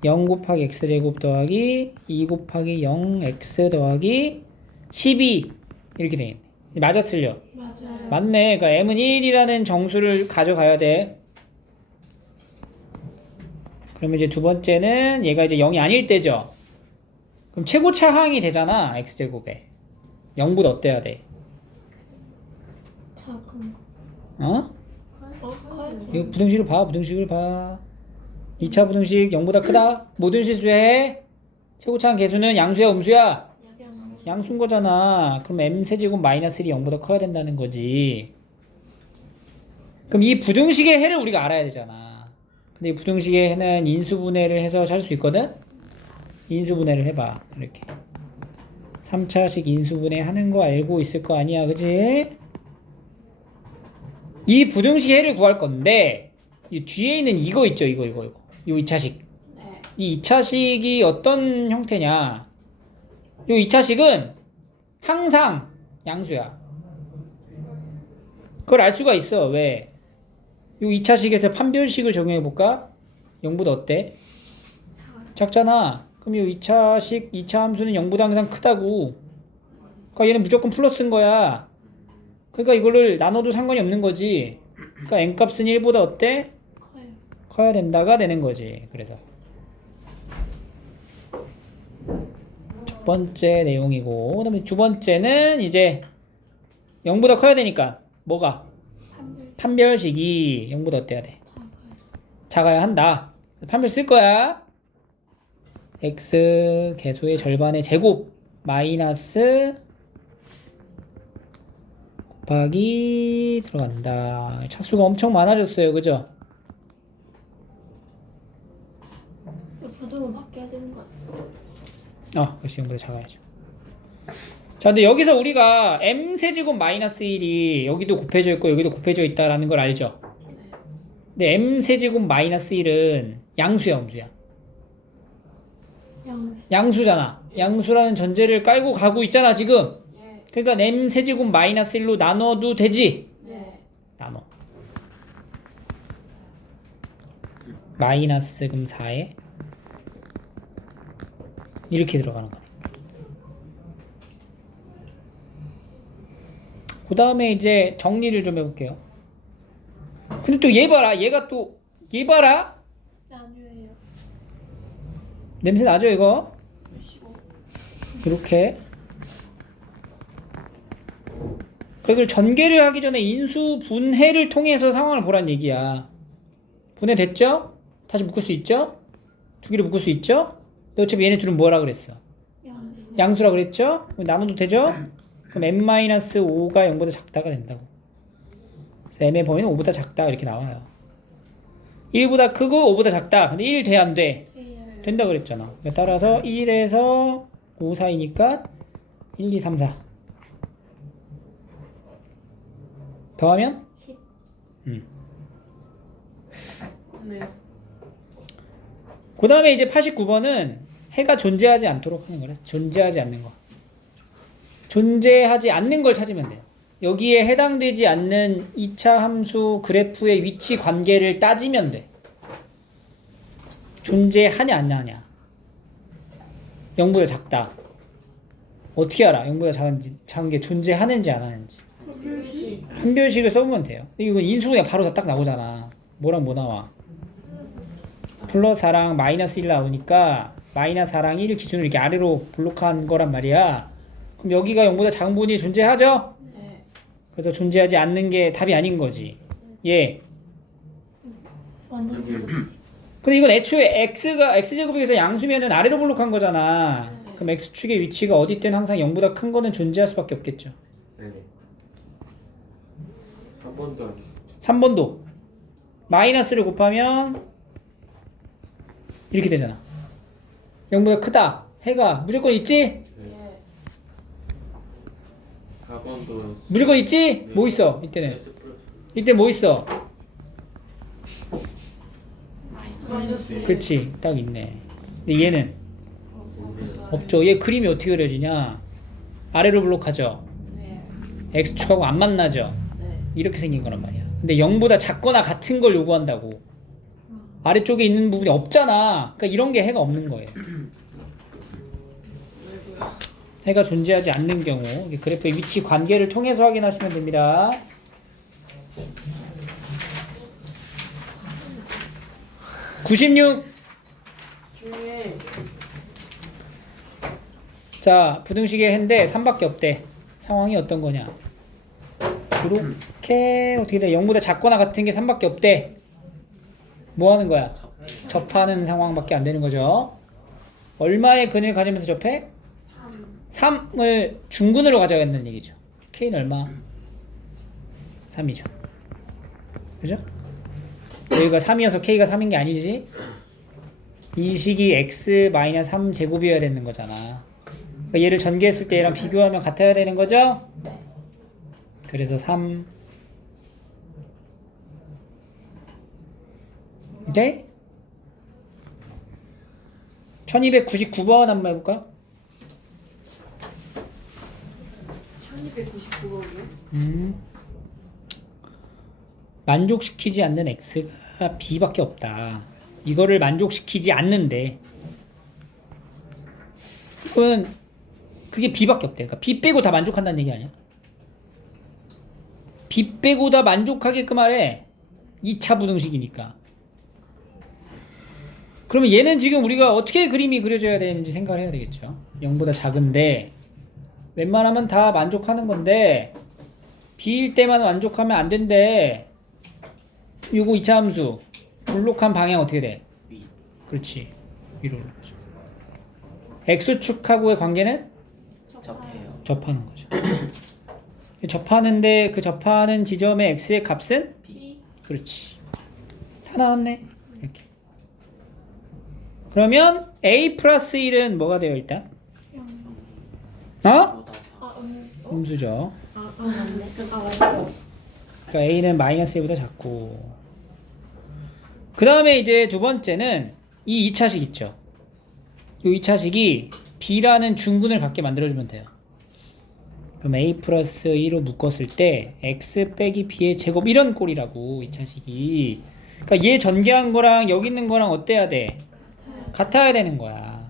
0 곱하기 x제곱 더하기 2 곱하기 0x 더하기 12 이렇게 되겠네. 맞아 틀려? 맞아요. 맞네. 그러니까 m은 1이라는 정수를 가져가야 돼. 그러면 이제 두 번째는 얘가 이제 0이 아닐 때죠. 그럼 최고차 항이 되잖아. x제곱에. 0보다 어때야 돼? 작은 어? 커야지. 이거 부등식을 봐. 부등식을 봐. 2차 부등식 0보다 크다. 모든 실수의 최고차 항 개수는 양수야 음수야? 양수인 거잖아. 그럼 m세제곱 마이너스 1이 0보다 커야 된다는 거지. 그럼 이 부등식의 해를 우리가 알아야 되잖아. 근데 이 부등식의 해는 인수분해를 해서 찾을 수 있거든? 인수분해를 해봐. 이렇게 3차식 인수분해 하는 거 알고 있을 거 아니야. 그지? 이 부등식의 해를 구할 건데 이 뒤에 있는 이거 있죠. 이거 요 2차식. 네. 이 2차식이 어떤 형태냐? 요 2차식은 항상 양수야. 그걸 알 수가 있어. 왜? 요 2차식에서 판별식을 적용해 볼까? 0보다 어때? 작잖아. 그럼 이 2차 함수는 0보다 항상 크다고. 그러니까 얘는 무조건 플러스인 거야. 그러니까 이거를 나눠도 상관이 없는 거지. 그러니까 n값은 1보다 어때? 커요. 커야 된다가 되는 거지. 그래서 첫 번째 내용이고, 그다음에 두 번째는 이제 0보다 커야 되니까 뭐가? 판별 판별식이 0보다 어때야 돼? 작아요. 작아야 한다. 판별 쓸 거야. x 개수의 절반의 제곱 마이너스 곱하기 들어간다. 차수가 엄청 많아졌어요. 그죠? 이거 부등은 바뀌어야 되는 거 아니에요? 그렇지. 0보다 작아야죠. 자, 근데 여기서 우리가 m세제곱 마이너스 1이 여기도 곱해져 있고 여기도 곱해져 있다라는 걸 알죠? 근데 m세제곱 마이너스 1은 양수야, 음수야? 양수. 양수잖아. 양수라는 전제를 깔고 가고 있잖아, 지금. 예. 그러니까 m세제곱 마이너스 1로 나눠도 되지? 네. 나눠. 마이너스 그럼 4에 이렇게 들어가는 거네. 그 다음에 이제 정리를 좀 해볼게요. 근데 또 얘 봐라. 얘가 또 얘 봐라. 나뉘어요. 냄새 나죠 이거? 몇시고? 이렇게. 그걸 전개를 하기 전에 인수 분해를 통해서 상황을 보란 얘기야. 분해됐죠? 다시 묶을 수 있죠? 두 개를 묶을 수 있죠? 근데 어차피 얘네 둘은 뭐라 그랬어? 양수. 양수라 그랬죠? 그럼 나눠도 되죠? 그럼 n-5가 0보다 작다가 된다고. 그래서 m의 범위는 5보다 작다 이렇게 나와요. 1보다 크고 5보다 작다. 근데 1 돼 안 돼? 돼요. 된다 그랬잖아. 따라서 1에서 5 사이니까 1, 2, 3, 4 더하면 10. 네. 그 다음에 이제 89번은 해가 존재하지 않도록 하는 거래. 존재하지 않는 거. 존재하지 않는 걸 찾으면 돼요. 여기에 해당되지 않는 2차 함수 그래프의 위치 관계를 따지면 돼. 존재하냐 안 하냐. 0보다 작다. 어떻게 알아? 0보다 작은 게 존재하는지 안 하는지. 판별식. 판별식을 써보면 돼요. 근데 이거 인수분해 바로 다 딱 나오잖아. 뭐랑 뭐 나와? 플러스 4랑 마이너스 1 나오니까 마이너스 4랑 1 기준으로 이렇게 아래로 블록한 거란 말이야. 그럼 여기가 0보다 작은 부분이 존재하죠? 네. 그래서 존재하지 않는 게 답이 아닌 거지. 예. 완전 틀렸지. 근데 이건 애초에 x가 x제곱에서 양수면은 아래로 블록한 거잖아. 그럼 x축의 위치가 어디 때는 항상 0보다 큰 거는 존재할 수밖에 없겠죠. 네. 한 번도 안. 3번도 마이너스를 곱하면 이렇게 되잖아. 0보다 크다. 해가 무조건 있지? 네. 예. 4번도. 무조건 있지? 뭐 있어? 이때는. S 플러스. 이때 뭐 있어? 마이너스. 그렇지. 딱 있네. 근데 얘는 없죠. 얘 그림이 어떻게 그려지냐? 아래로 블록하죠. 네. x축하고 안 만나죠. 네. 이렇게 생긴 거란 말이야. 근데 0보다 작거나 같은 걸 요구한다고. 아래쪽에 있는 부분이 없잖아. 그러니까 이런 게 해가 없는 거예요. 해가 존재하지 않는 경우 그래프의 위치 관계를 통해서 확인하시면 됩니다. (96) 중에 자, 부등식의 해인데 3밖에 없대. 상황이 어떤 거냐? 이렇게 어떻게 돼? 0보다 작거나 같은 게 3밖에 없대. 뭐 하는 거야? 접하는 상황밖에 안 되는 거죠. 얼마의 근을 가지면서 접해? 3. 3을 중근으로 가져가겠다는 얘기죠. k는 얼마? 3이죠. 그죠? 여기가 3이어서 k가 3인 게 아니지? 이 식이 x-3 제곱이어야 되는 거잖아. 그러니까 얘를 전개했을 때 얘랑 비교하면 같아야 되는 거죠? 그래서 3. 오케이? 1299번 한번 해볼까? 1299번이요? 만족시키지 않는 x가 b밖에 없다. 이거를 만족시키지 않는데 그러면 그게 B밖에 없대. 그러니까 B 빼고 다 만족한다는 얘기 아니야? B 빼고 다 만족하게끔 하래. 2차 부등식이니까. 그러면 얘는 지금 우리가 어떻게 그림이 그려져야 되는지 생각을 해야 되겠죠. 0보다 작은데 웬만하면 다 만족하는 건데 B일 때만 만족하면 안 된대. 요거 2차 함수 볼록한 방향 어떻게 돼? 위. 그렇지. 위로 올라가죠. X축하고의 관계는 접해요. 접하는 거죠. 접하는데 그 접하는 지점의 X의 값은? B. 그렇지. 다 나왔네. 이렇게. 그러면 A 플러스 1은 뭐가 돼요 일단? 0. 어? 보다 작. 아, 음수죠. 맞네. 아, 맞죠. 그러니까 A는 마이너스 1보다 작고. 그 다음에 이제 두 번째는 이 2차식 있죠. 이 2차식이 B라는 중근을 갖게 만들어주면 돼요. 그럼 A 플러스 2로 묶었을 때 X 빼기 B의 제곱 이런 꼴이라고 2차식이. 그러니까 얘 전개한 거랑 여기 있는 거랑 어때야 돼? 같아야 되는 거야.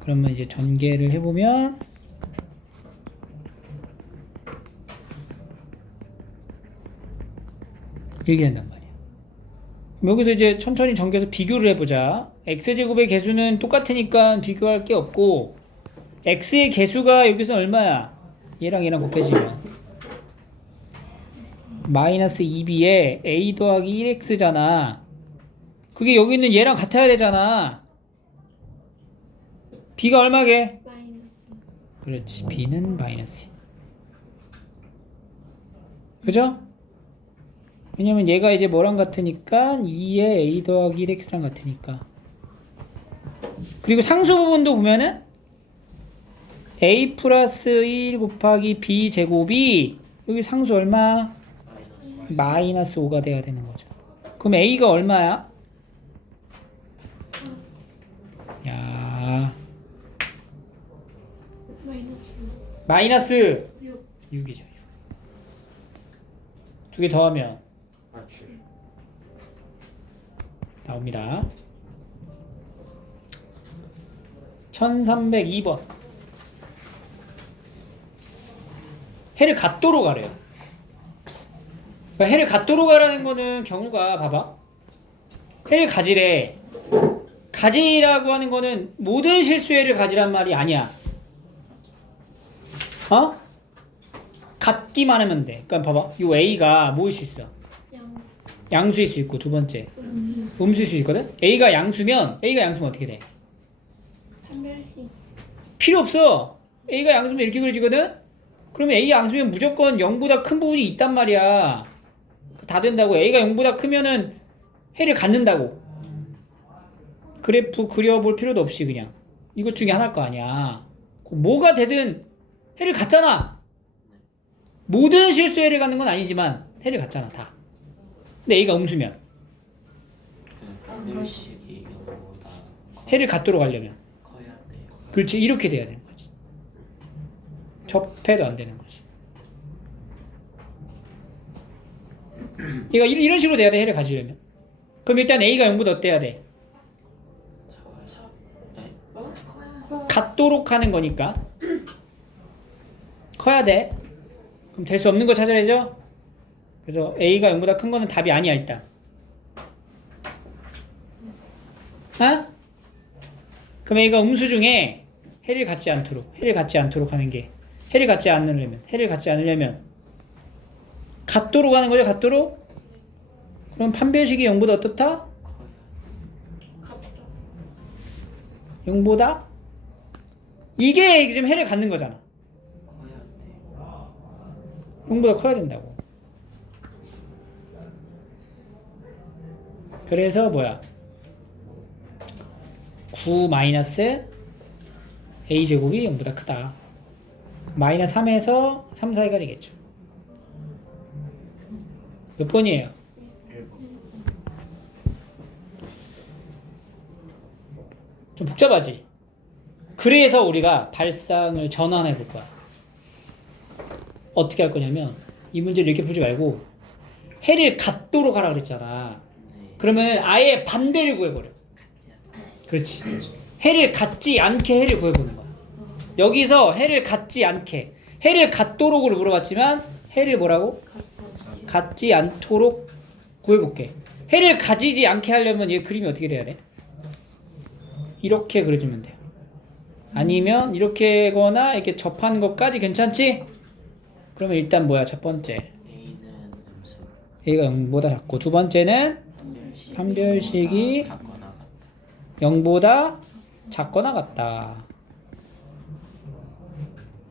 그러면 이제 전개를 해보면 이렇게 된단 말이야. 여기서 이제 천천히 전개해서 비교를 해보자. X제곱의 개수는 똑같으니까 비교할 게 없고 X의 개수가 여기서 얼마야? 얘랑 얘랑 곱해지면 마이너스 2B에 A 더하기 1X잖아. 그게 여기 있는 얘랑 같아야 되잖아. B가 얼마게? 마이너스. 그렇지. B는 마이너스. 그죠? 왜냐면 얘가 이제 뭐랑 같으니까 2에 A 더하기 1X랑 같으니까. 그리고 상수 부분도 보면은 A 플러스 1 곱하기 B 제곱이 여기 상수 얼마? 마이너스 5가 돼야 되는 거죠. 그럼 A가 얼마야? 야, 마이너스. 마이너스 6. 6이죠. 두 개 더하면 맞지. 나옵니다. 1302번. 해를 갖도록 가래요. 그러니까 해를 갖도록 가라는 거는 경우가 봐봐. 해를 가지래. 가지라고 하는 거는 모든 실수해를 가지란 말이 아니야. 어? 갖기만 하면 돼. 그러니까 봐봐. 이 A가 뭐일 수 있어? 0. 양수일 수 있고 두 번째 음수일 수 있거든. A가 양수면 어떻게 돼? 판별식. 필요 없어. A가 양수면 이렇게 그려지거든. 그러면 A 양수면 무조건 0보다 큰 부분이 있단 말이야. 다 된다고. A가 0보다 크면은 해를 갖는다고. 그래프 그려볼 필요도 없이 그냥 이것 중에 하나일 거 아니야. 뭐가 되든 해를 갖잖아. 모든 실수해를 갖는 건 아니지만 해를 갖잖아 다. 근데 A가 음수면 그 판별식이 0보다 해를 갖도록 하려면 커야 돼요. 그렇지. 이렇게 돼야 되는 거지. 접해도 안 되는 거지. 얘가 이런 식으로 돼야 돼. 해를 가지려면. 그럼 일단 A가 0보다 어때야 돼? 작아요. 네. 갖도록 하는 거니까 커야 돼. 그럼 될 수 없는 거 찾아야죠. 그래서 A가 0보다 큰 거는 답이 아니야 일단. 어? 그럼 A가 음수 중에 해를 갖지 않도록 하는 게 해를 갖지 않으려면 갖도록 하는 거죠. 갖도록. 그럼 판별식이 0보다 어떻다? 커야 0보다? 이게 지금 해를 갖는 거잖아. 커야 돼요. 0보다 커야 된다고. 그래서 뭐야? 9 마이너스 A제곱이 0보다 크다. 마이너스 3에서 3 사이가 되겠죠. 몇 번이에요? 1번. 좀 복잡하지? 그래서 우리가 발상을 전환해 볼 거야. 어떻게 할 거냐면 이 문제를 이렇게 풀지 말고 해를 갖도록 하라 그랬잖아. 네. 그러면 아예 반대를 구해버려. 그렇지. 해를 갖지 않게 해를 구해보는 거야. 여기서 해를 갖지 않게 해를 갖도록을 물어봤지만 해를 뭐라고? 갖지 않도록 구해볼게. 해를 가지지 않게 하려면 얘 그림이 어떻게 돼야 돼? 이렇게 그려주면 돼요. 아니면 이렇게 거나 이렇게 접한 것까지 괜찮지? 그러면 일단 뭐야? 첫 번째 A는 음수. A가 0보다 작고 두 번째는 판별식이 작거나 같다. 0보다 작거나 같다.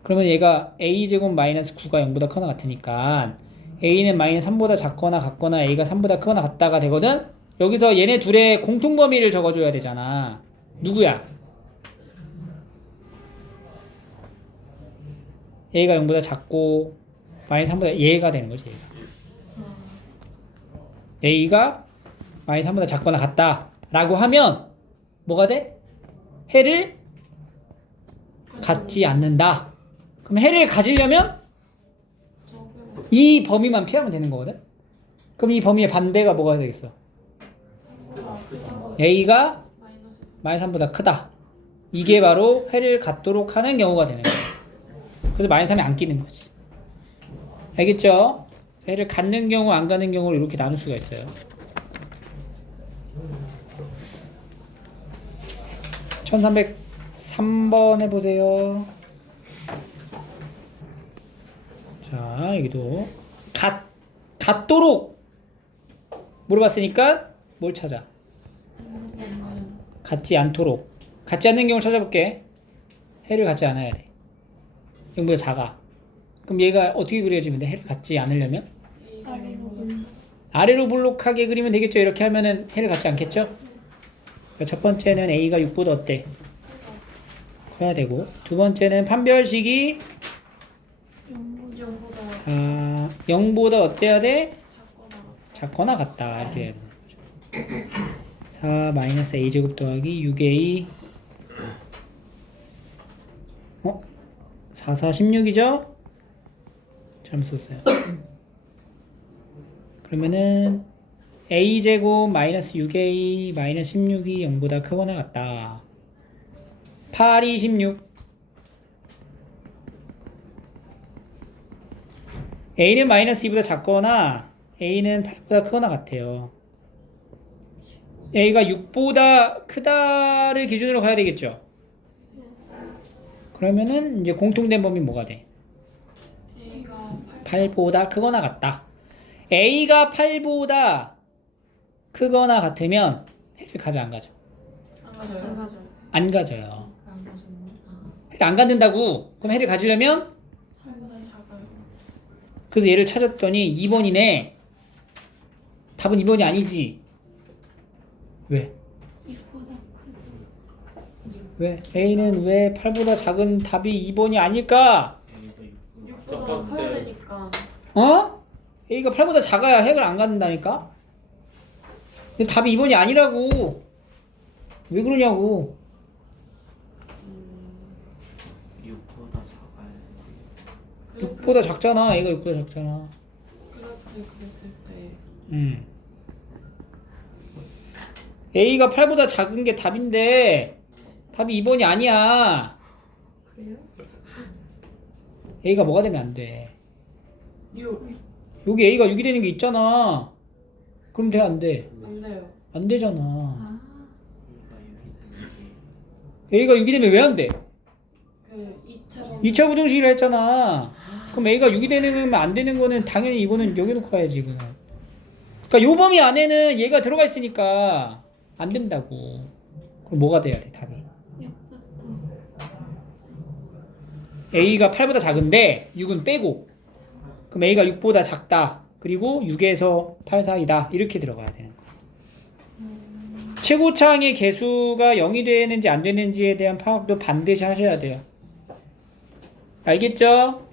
그러면 얘가 a제곱 마이너스 9가 0보다 크거나 같으니까 a는 마이너스 3보다 작거나 같거나 a가 3보다 크거나 같다가 되거든? 여기서 얘네 둘의 공통범위를 적어줘야 되잖아. 누구야? a가 0보다 작고 마이너스 3보다 얘가 되는 거지. a가 마이너스 3보다 작거나 같다 라고 하면 뭐가 돼? 해를 갖지 않는다. 그럼 해를 가지려면 이 범위만 피하면 되는 거거든. 그럼 이 범위의 반대가 뭐가 되겠어? a가 마이너스 3보다 크다. 이게 바로 해를 갖도록 하는 경우가 되는 거야. 그래서 마이너스 3이 안 끼는 거지. 알겠죠? 해를 갖는 경우 안 갖는 경우를 이렇게 나눌 수가 있어요. 1303번 해보세요. 자, 여기도 갖도록 물어봤으니까 뭘 찾아? 갖지 않도록. 갖지 않는 경우를 찾아볼게. 해를 갖지 않아야 돼. 0보다 작아. 그럼 얘가 어떻게 그려지면 돼? 해를 갖지 않으려면? 아래로 볼록하게 그리면 되겠죠. 이렇게 하면은 해를 갖지 않겠죠? 그러니까 첫 번째는 a가 6보다 어때? 커야 되고, 두 번째는 판별식이 0보다 어때야 돼? 작거나 같다. 이렇게 해야 되는 거죠. 4 마이너스 a제곱 더하기 6a 4, 4, 16이죠? 잘못 썼어요. 그러면은 a제곱 마이너스 6a 마이너스 16이 0보다 크거나 같다. 8, 2, 16 a는 마이너스 2보다 작거나 a는 8보다 크거나 같아요. a가 6보다 크다를 기준으로 가야 되겠죠. 그러면은 이제 공통된 범위 뭐가 돼? 8보다 크거나 같다. a가 8보다 크거나 같으면 해를 가져 안 가져? 안 가져요. 해를 안 갖는다고? 그럼 해를 가지려면? 그래서 얘를 찾았더니 2번이네. 답은 2번이 아니지. 왜? 왜? A는 왜 8보다 작은 답이 2번이 아닐까? 6보다 커야 되니까. 어? A가 8보다 작아야 핵을 안 갖는다니까? 근데 답이 2번이 아니라고. 왜 그러냐고. 6보다 작아야 돼. 6보다 작잖아. A가 6보다 작잖아. 그래프를 그렸을 때 A가 8보다 작은 게 답인데 답이 2번이 아니야. 그래요? A가 뭐가 되면 안 돼? 6. 여기 A가 6이 되는 게 있잖아. 그럼 돼, 안 돼? 안 돼요. 안 되잖아. A가 6이 되는 게 A가 6이 되면 왜 안 돼? 그 2차원 2차 부등식이라 했잖아. 그럼 A가 6이 되는 안 되는 거는 당연히 이거는 여기 놓고 가야지, 이거는. 그러니까 요 범위 안에는 얘가 들어가 있으니까 안 된다고. 그럼 뭐가 돼야 돼, 답이? A가 8보다 작은데 6은 빼고. 그럼 A가 6보다 작다. 그리고 6에서 8 사이다. 이렇게 들어가야 되는 거야. 최고차항의 개수가 0이 되는지 안 되는지에 대한 파악도 반드시 하셔야 돼요. 알겠죠?